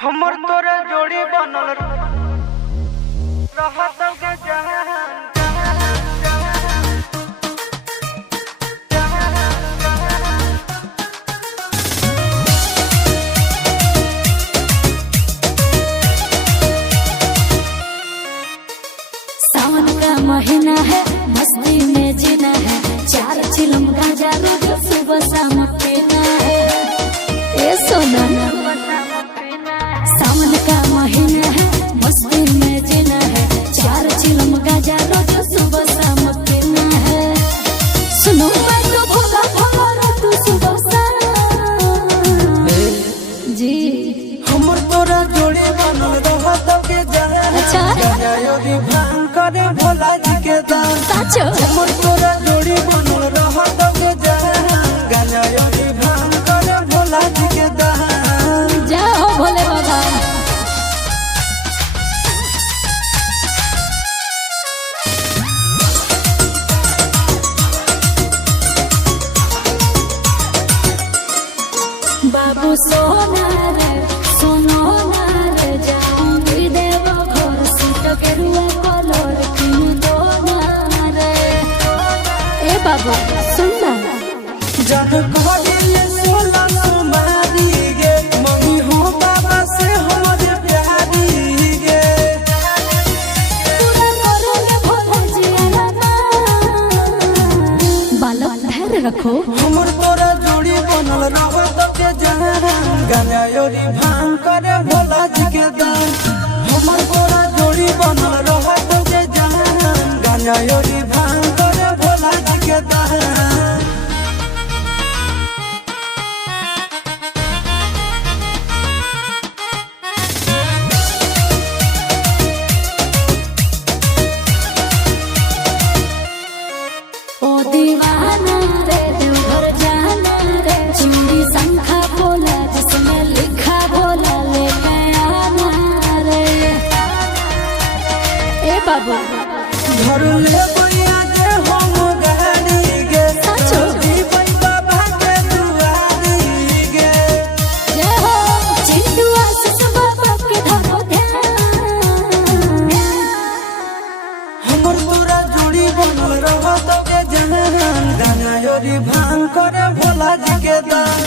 हमर तोरा जोड़ी बनल रहत के जहान सावन का महीना है, मस्ती में जीना है, 4 चिलम गांजा रोज सुबह शाम पीना है। ए सोना, सावन का महीना है, मस्ती में जीना है, 4 चिलम गांजा रोज सुबह शाम पीना है। सुनो मैं तो भोला भोला तू सुबह शाम जी हमर तोरा जोड़ी बनल रहत के जहान अच्छा गंगायोरी भांग करे भोला जी के दान साचो हमर तोरा जोड़ी बनल रहत के जहान गंगायोरी भांग करे भोला जी के दान जाओ भोले बाबा। बाबू सोना रे सोनो ना रे जाऊंगी देव घर सूट के रुआ कलर की दो ना रे। ए बाबू सुन ना जन कहलिए सोला सुमारी गे मम्मी हो बाबा से हमर प्यारी गे पूरा करोगे भोले जी ना बालक धैर्य रखो। हमर तोरा जोड़ी बनल रहत के जहान गंगायोरी भांग करे भोला जी के दान हमर तोरा जोड़ी बनल रहत के जहान गंगायोरी भांग करे भोला जी के दान ओ दीवाना रे देवघर जाना रे चूड़ी शंखा बोला जिसमें लिखा बोला लेके आना रे। ए बाबू घर ले बैया जे हम गाड़ी गे साचो दी बाबा के दुआरी गे जय हो चिंटू आशीष बाबा के धरो ध्यान। हमर तोरा जोड़ी बनल रहत के जहान गंगायोरी भांग करे भोला जी के दान